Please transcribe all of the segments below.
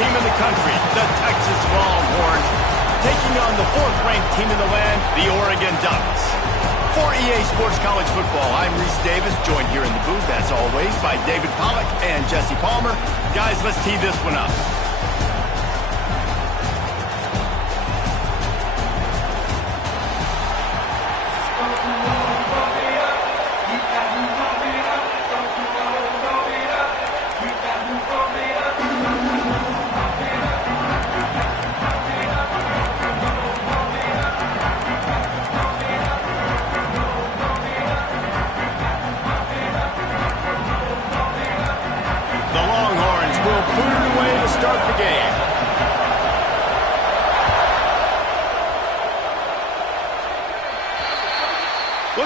team in the country, the Texas Longhorns, taking on the fourth-ranked team in the land, the Oregon Ducks. For EA Sports College Football, I'm Reese Davis, joined here in the booth, as always, by David Pollack and Jesse Palmer. Guys, let's tee this one up.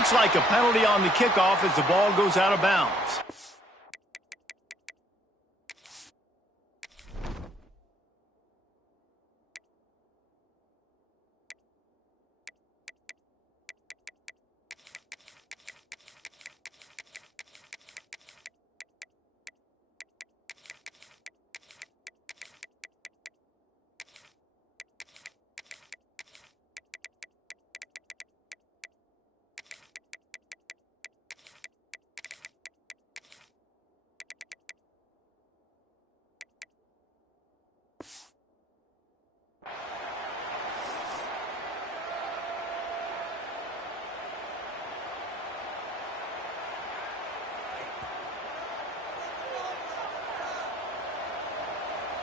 Looks like a penalty on the kickoff as the ball goes out of bounds.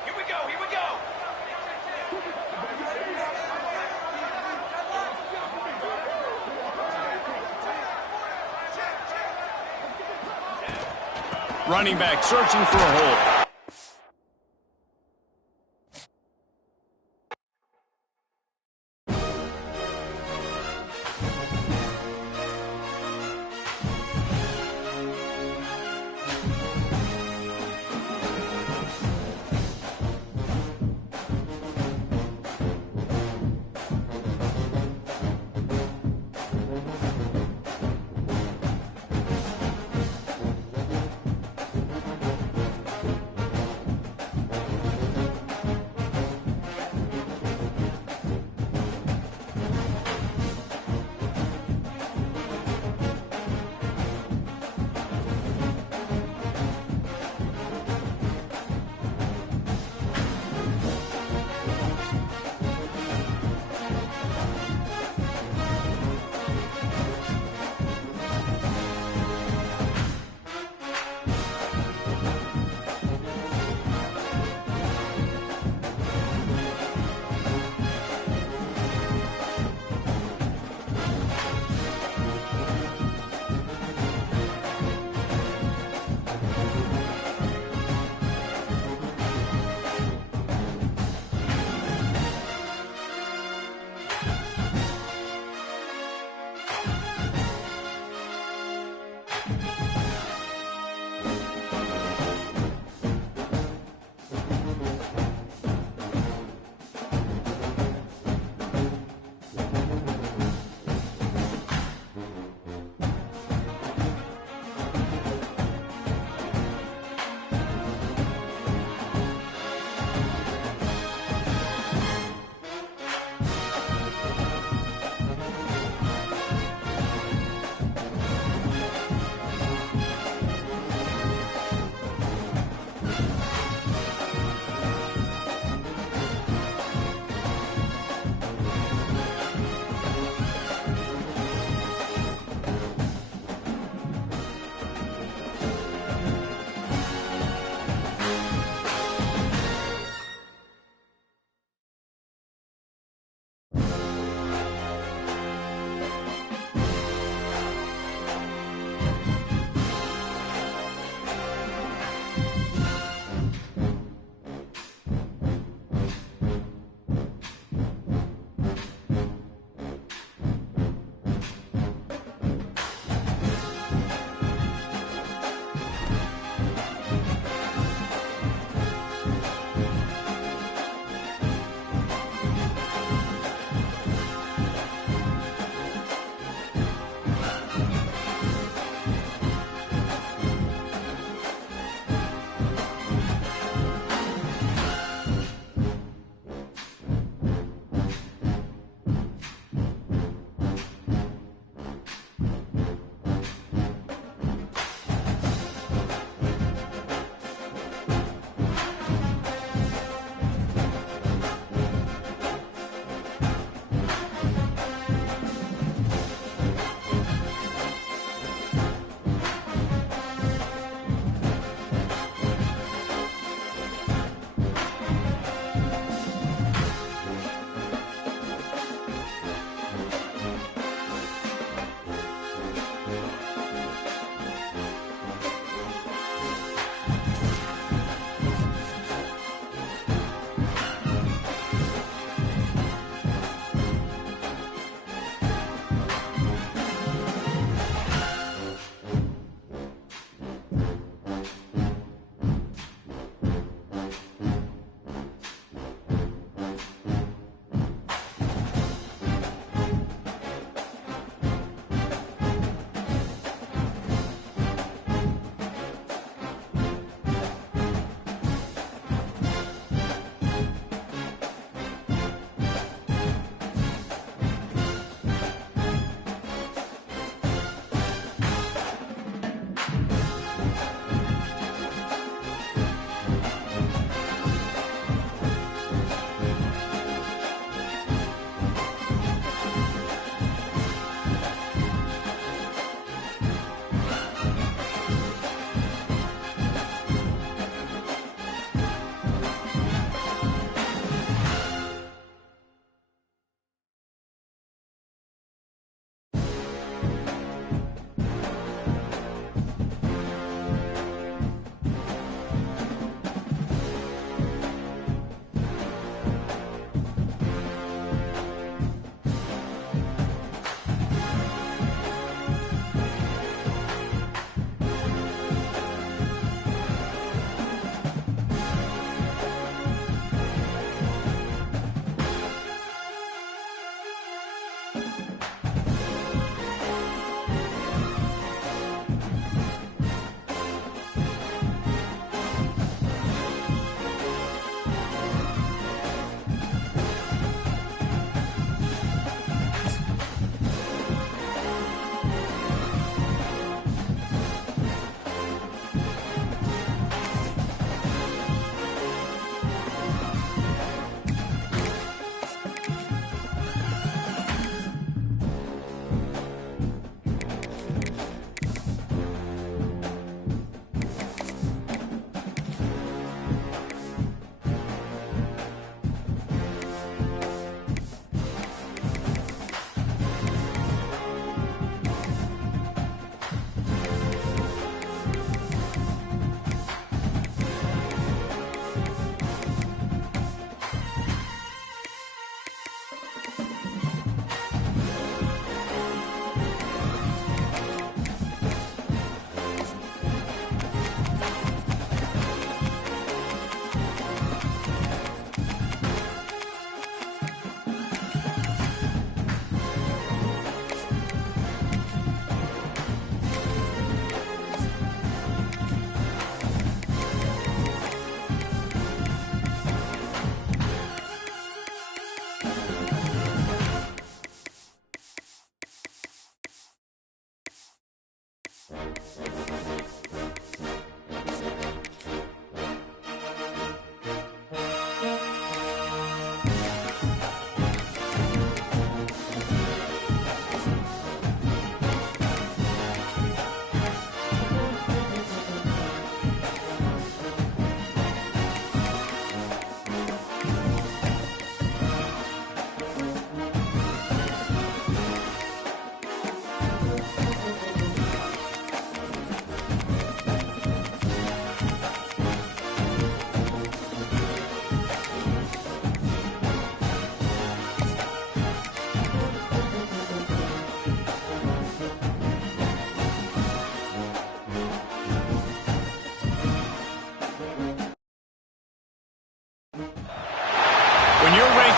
Here we go. Running back searching for a hole.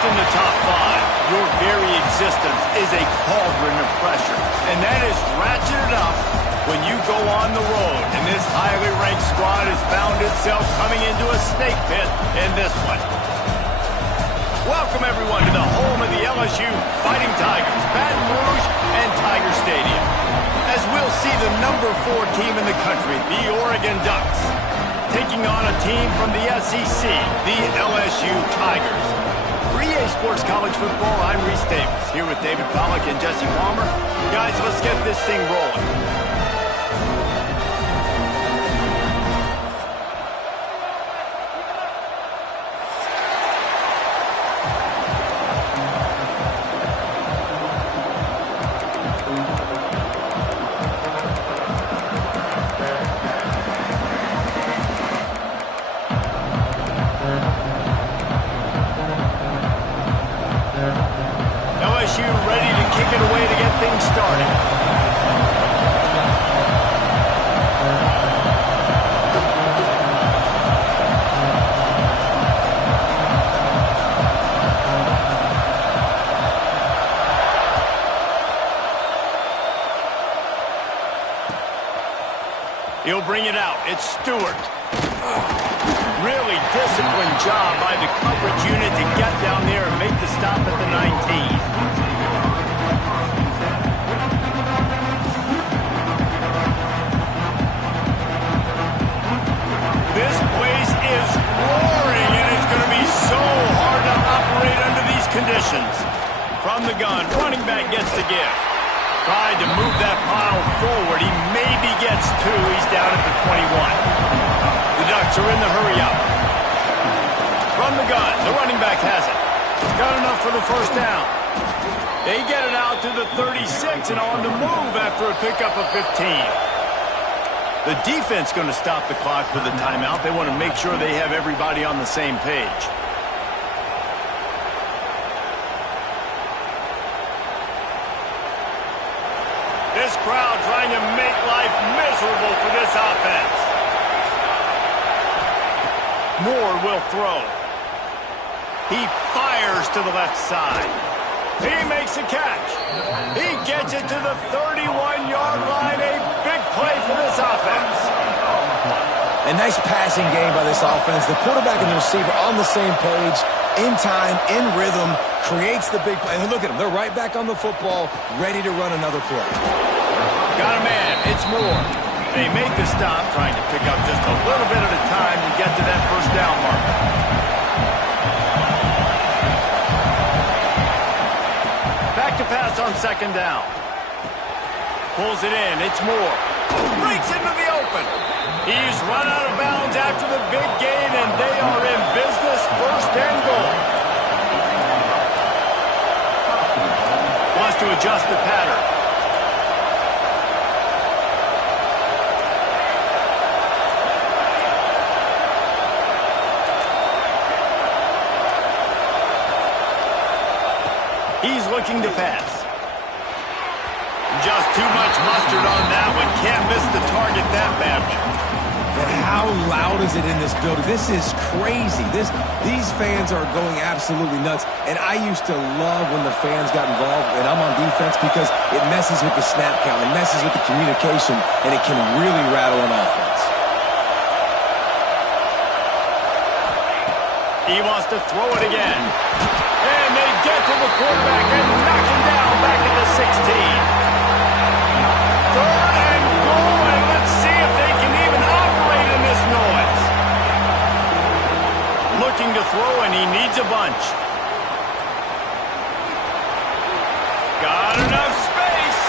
in the top five, your very existence is a cauldron of pressure. And that is ratcheted up when you go on the road. And this highly ranked squad has found itself coming into a snake pit in this one. Welcome, everyone, to the home of the LSU Fighting Tigers, Baton Rouge and Tiger Stadium. As we'll see the number 4 team in the country, the Oregon Ducks, taking on a team from the SEC, the LSU Tigers. For EA Sports College Football, I'm Reese Davis, here with David Pollack and Jesse Palmer. Guys, let's get this thing rolling. LSU ready to kick it away to get things started. He'll bring it out. It's Stewart. Really disciplined job by the coverage unit to get down there and make the stop at the 19. This place is roaring, and it's going to be so hard to operate under these conditions. From the gun, running back gets to give. Tried to move that pile forward. He maybe gets 2. He's down at the 21. The Ducks are in the hurry-up. From the gun, the running back has it. Got enough for the first down. They get it out to the 36 and on the move after a pickup of 15. The defense going to stop the clock with a timeout. They want to make sure they have everybody on the same page. This crowd trying to make life miserable for this offense. Moore will throw. He fires to the left side. He makes a catch. He gets it to the 31-yard line. A big play for this offense. A nice passing game by this offense. The quarterback and the receiver on the same page, in time, in rhythm, creates the big play. And look at them. They're right back on the football, ready to run another play. Got a man. It's Moore. They make the stop, trying to pick up just a little bit at a time to get to that first down marker. Back to pass on second down. Pulls it in. It's Moore. Breaks into the open. He's run out of bounds after the big gain, and they are in business, first and goal. Wants to adjust the pattern. He's looking to pass. Just too much mustard on that one. Can't miss the target that badly. But how loud is it in this building? This is crazy. These fans are going absolutely nuts. And I used to love when the fans got involved, and I'm on defense, because it messes with the snap count. It messes with the communication, and it can really rattle an offense. He wants to throw it again. And they get to the quarterback and knock him down back at the 16. Third and goal, and let's see if they can even operate in this noise. Looking to throw, and he needs a bunch. Got enough space.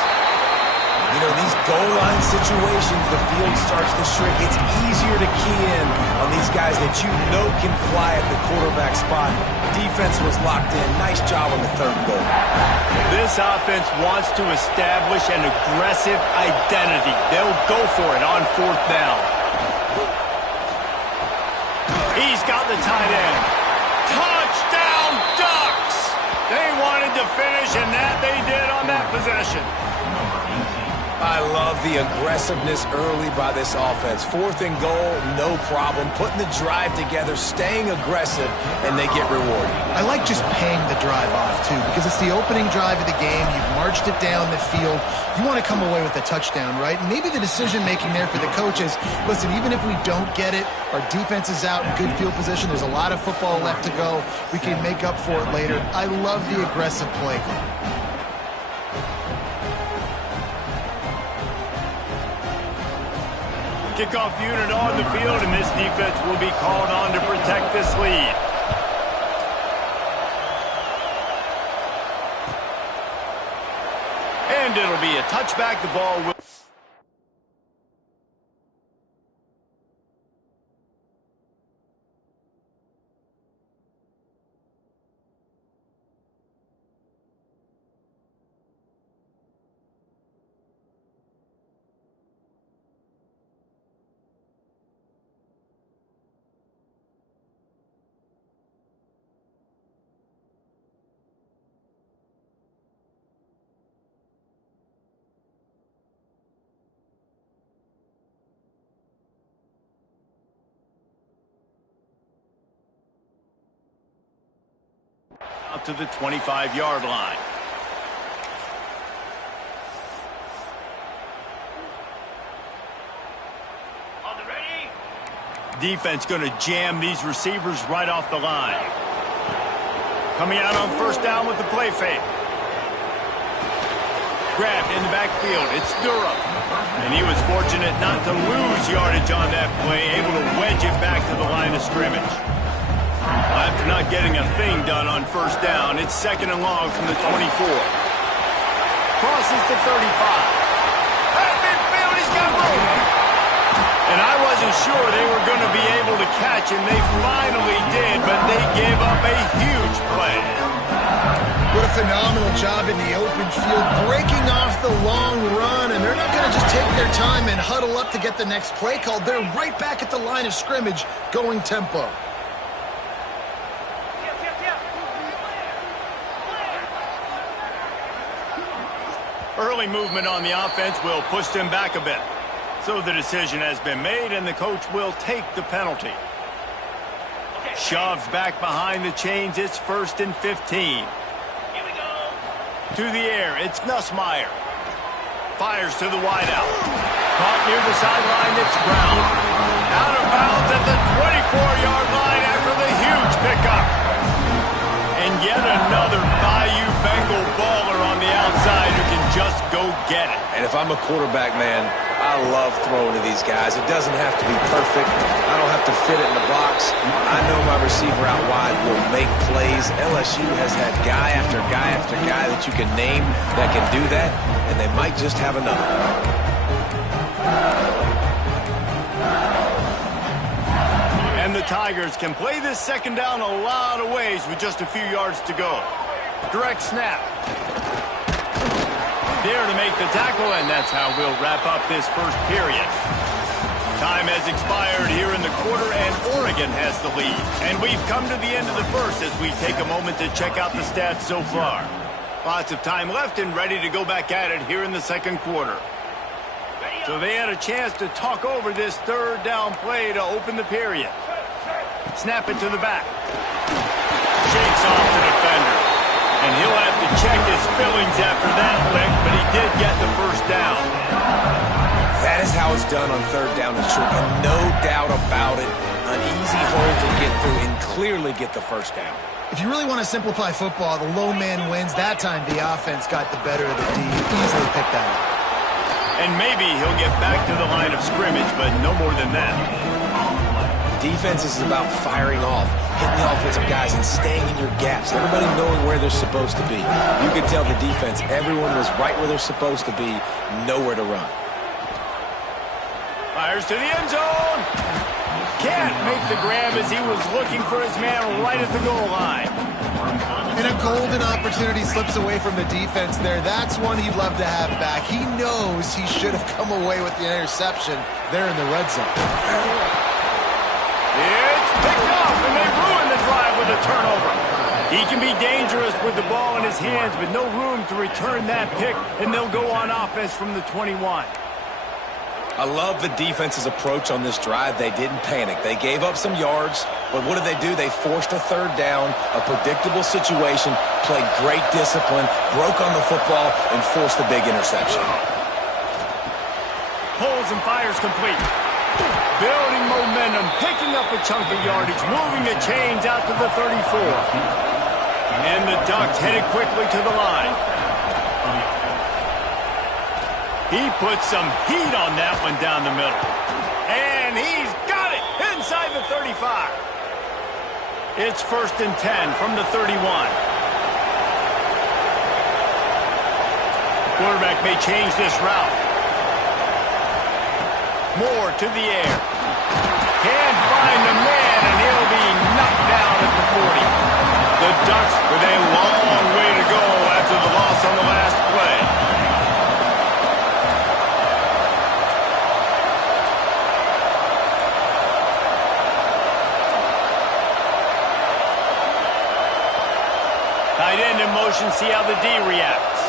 You know, these goal line situations, the field starts to shrink. It's easier to key in on these guys that you know can fly at the quarterback spot. Defense was locked in. Nice job on the third goal. This offense wants to establish an aggressive identity. They'll go for it on fourth down. He's got the tight end. Touchdown, Ducks! They wanted to finish, and that they did on that possession. I love the aggressiveness early by this offense. 4th and goal, no problem. Putting the drive together, staying aggressive, and they get rewarded. I like just paying the drive off, too, because it's the opening drive of the game. You've marched it down the field. You want to come away with a touchdown, right? And maybe the decision-making there for the coaches, listen, even if we don't get it, our defense is out in good field position. There's a lot of football left to go. We can make up for it later. I love the aggressive play call. Kickoff unit on the field, and this defense will be called on to protect this lead. And it'll be a touchback. The ball will... out to the 25-yard line. On the ready. Defense going to jam these receivers right off the line. Coming out on 1st down with the play fake. Grabbed in the backfield. It's Durham. And he was fortunate not to lose yardage on that play, able to wedge it back to the line of scrimmage. After not getting a thing done on 1st down, it's 2nd and long from the 24. Crosses to 35. At midfield, he's got room. And I wasn't sure they were going to be able to catch him. They finally did, but they gave up a huge play. What a phenomenal job in the open field, breaking off the long run, and they're not going to just take their time and huddle up to get the next play called. They're right back at the line of scrimmage, going tempo. Early movement on the offense will push them back a bit. So the decision has been made, and the coach will take the penalty. Shoves back behind the chains. It's 1st and 15. Here we go. To the air, it's Nussmeier. Fires to the wideout. Caught near the sideline, it's Brown. Out of bounds at the 24-yard line after the huge pickup. And yet another Bayou Bengal baller on the outside who can just go get it. And if I'm a quarterback, man, I love throwing to these guys. It doesn't have to be perfect. I don't have to fit it in the box. I know my receiver out wide will make plays. LSU has had guy after guy after guy that you can name that can do that, and they might just have another. And the Tigers can play this 2nd down a lot of ways with just a few yards to go. Direct snap. There to make the tackle, and that's how we'll wrap up this 1st period. Time has expired here in the quarter, and Oregon has the lead. And we've come to the end of the 1st as we take a moment to check out the stats so far. Lots of time left and ready to go back at it here in the 2nd quarter. So they had a chance to talk over this 3rd down play to open the period. Snap it to the back. Shakes off the defender. And he'll have to check his fillings after that lick, but he did get the 1st down. That is how it's done on 3rd down and short, and no doubt about it. An easy hole to get through and clearly get the 1st down. If you really want to simplify football, the low man wins. That time the offense got the better of the D. Easily picked that up. And maybe he'll get back to the line of scrimmage, but no more than that. Defense is about firing off, hitting the offensive guys, and staying in your gaps. Everybody knowing where they're supposed to be. You could tell the defense, everyone was right where they're supposed to be, nowhere to run. Fires to the end zone. Can't make the grab as he was looking for his man right at the goal line. And a golden opportunity slips away from the defense there. That's one he'd love to have back. He knows he should have come away with the interception there in the red zone. It's picked off, and they ruin the drive with a turnover. He can be dangerous with the ball in his hands, but no room to return that pick, and they'll go on offense from the 21. I love the defense's approach on this drive. They didn't panic. They gave up some yards, but what did they do? They forced a third down, a predictable situation, played great discipline, broke on the football, and forced the big interception. Pulls and fires complete. Building momentum, picking up a chunk of yardage, moving the chains out to the 34. And the Ducks headed quickly to the line. He put some heat on that one down the middle. And he's got it inside the 35. It's 1st and 10 from the 31. Quarterback may change this route. Moore to the air. Can't find the man, and he'll be knocked down at the 40. The Ducks with a long way to go after the loss on the last play. Tight end in motion, see how the D reacts.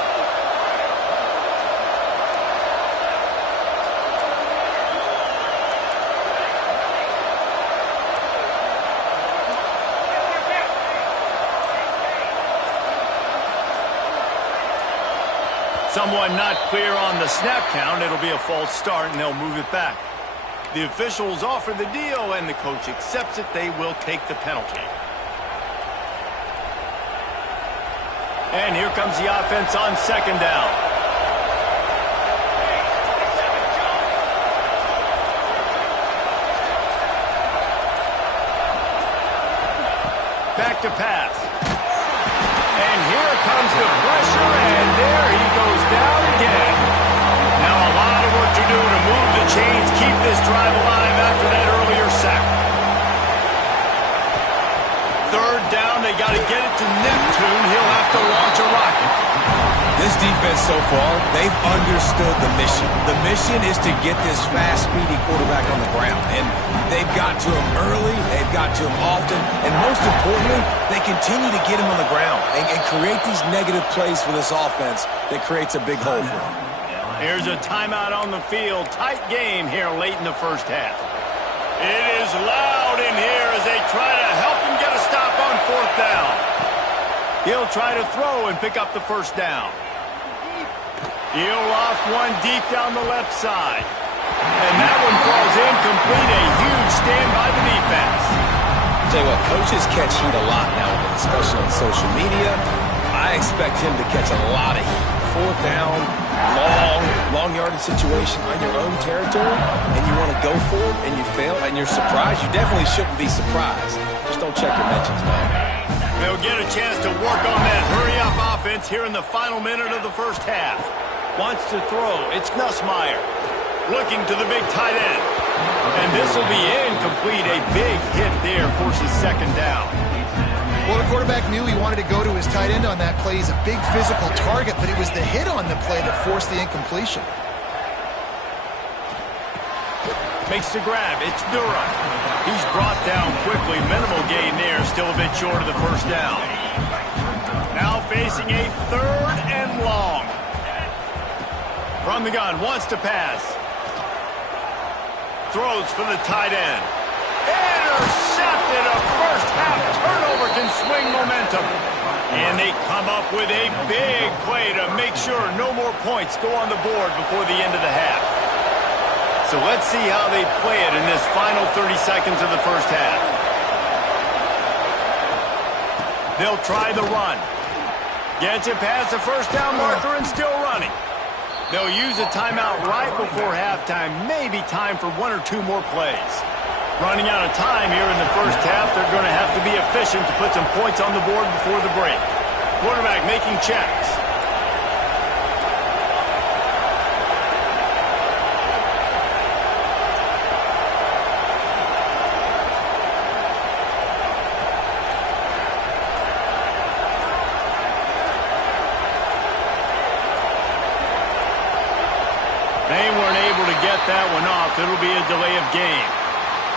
Someone not clear on the snap count. It'll be a false start, and they'll move it back. The officials offer the deal, and the coach accepts it. They will take the penalty. And here comes the offense on 2nd down. Back to pass. And here comes the pressure, and there he goes down again. Now a lot of work to do to move the chains, keep this drive alive after that earlier sack. 3rd down, they got to get it to Neptune. He'll have to launch a rocket. This defense so far, they've understood the mission. The mission is to get this fast, speedy quarterback on the ground. And they've got to him early, they've got to him often, and most importantly, they continue to get him on the ground and create these negative plays for this offense that creates a big hole for them. Here's a timeout on the field. Tight game here late in the first half. It is loud in here as they try to help him get a stop on 4th down. He'll try to throw and pick up the 1st down. He'll loft one deep down the left side. And that one falls incomplete. A huge stand by the defense. I'll tell you what, coaches catch heat a lot nowadays, especially on social media. I expect him to catch a lot of heat. 4th down, long yardage situation on your own territory, and you want to go for it, and you fail, and you're surprised. You definitely shouldn't be surprised. Just don't check your mentions, man. They'll get a chance to work on that hurry-up offense here in the final minute of the first half. Wants to throw. It's Nussmeier. Looking to the big tight end. And this will be incomplete. A big hit there forces 2nd down. Well, the quarterback knew he wanted to go to his tight end on that play. He's a big physical target, but it was the hit on the play that forced the incompletion. Makes the grab. It's Durham. He's brought down quickly. Minimal gain there. Still a bit short of the 1st down. Now facing a 3rd and long. From the gun. Wants to pass. Throws for the tight end. Intercepted. A first half turnover can swing momentum. And they come up with a big play to make sure no more points go on the board before the end of the half. So let's see how they play it in this final 30 seconds of the first half. They'll try the run. Gets it past the 1st down marker and still running. They'll use a timeout right before halftime. Maybe time for 1 or 2 more plays. Running out of time here in the first half. They're going to have to be efficient to put some points on the board before the break. Quarterback making checks. They weren't able to get that one off. It'll be a delay of game.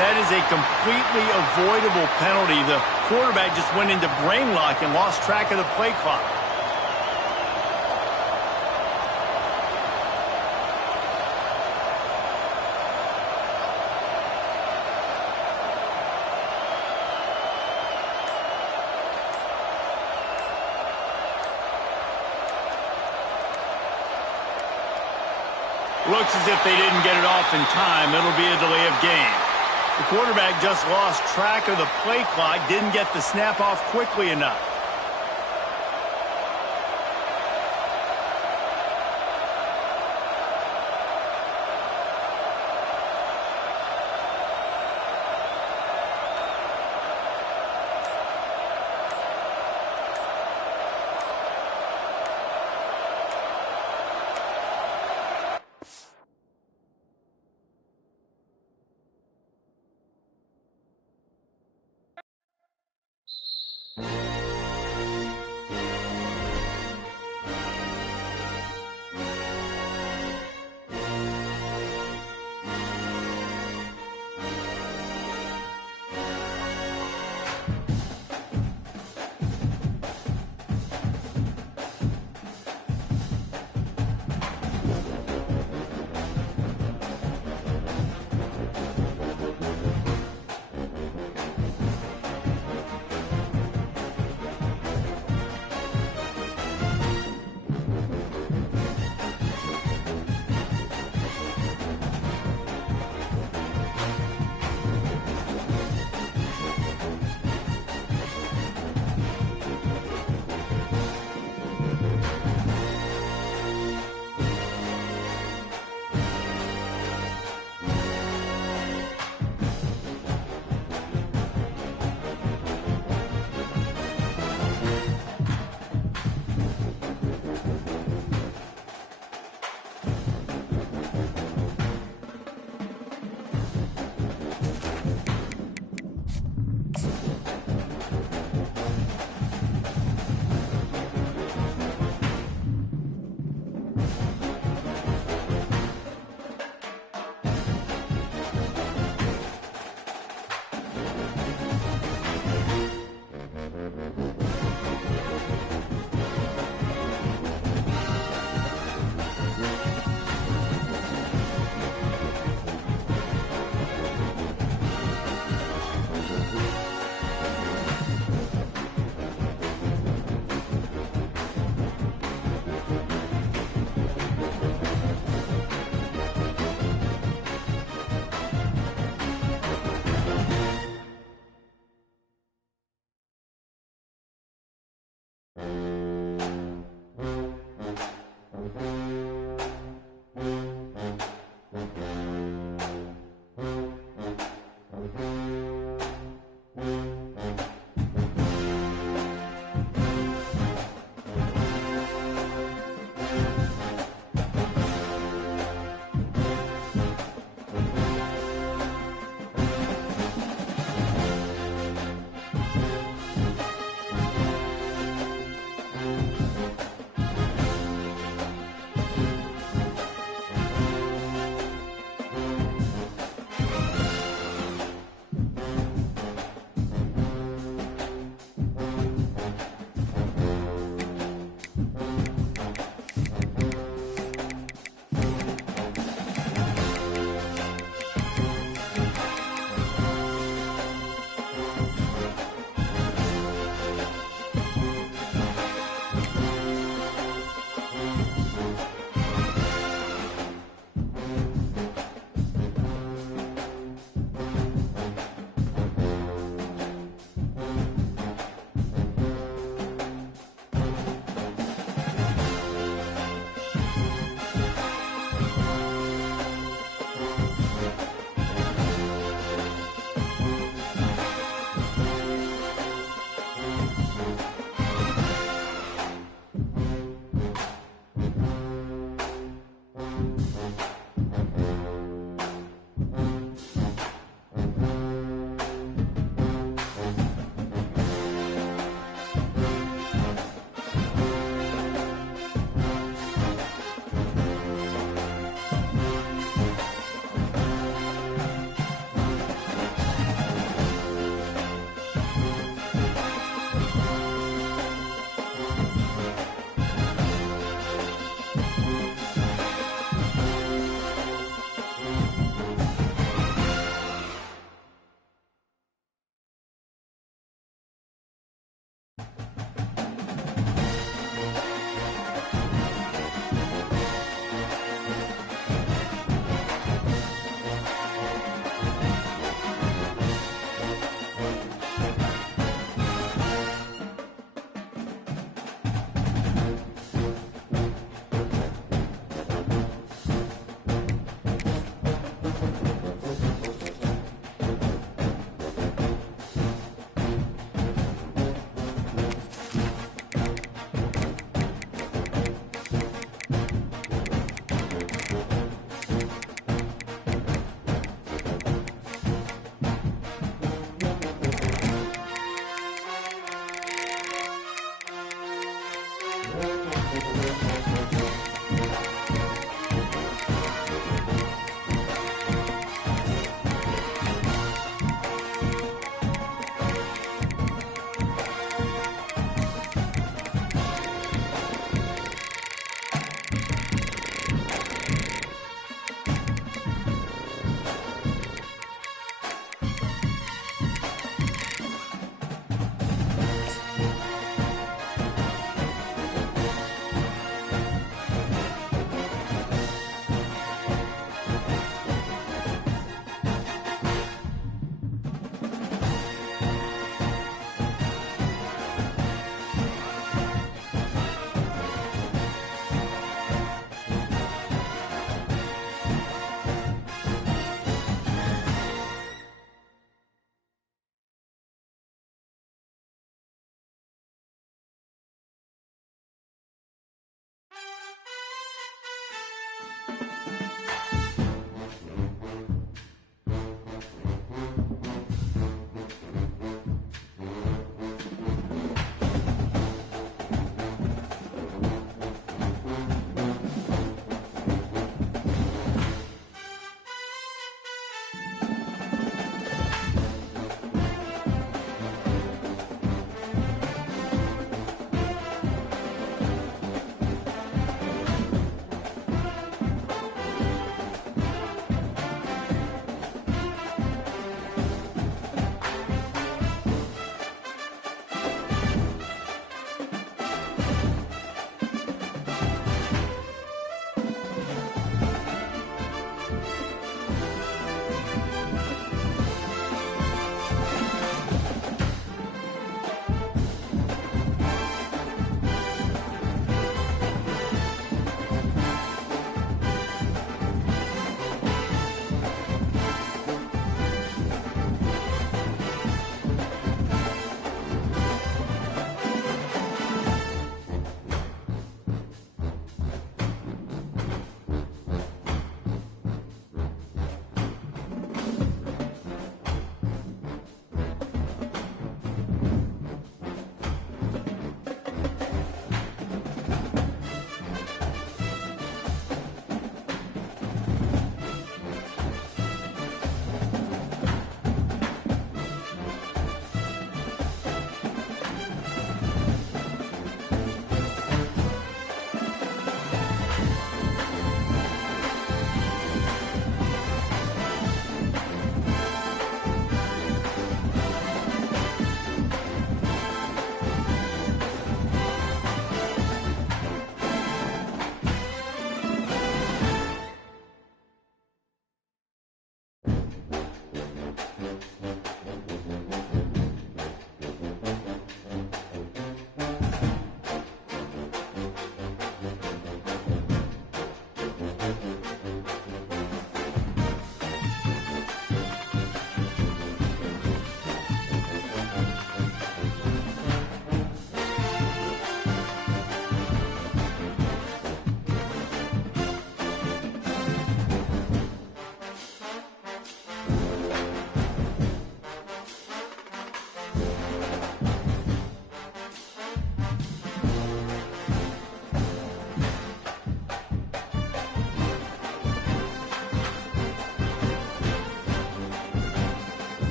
That is a completely avoidable penalty. The quarterback just went into brain lock and lost track of the play clock. Looks as if they didn't get it off in time. It'll be a delay of game. The quarterback just lost track of the play clock, didn't get the snap off quickly enough.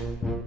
it.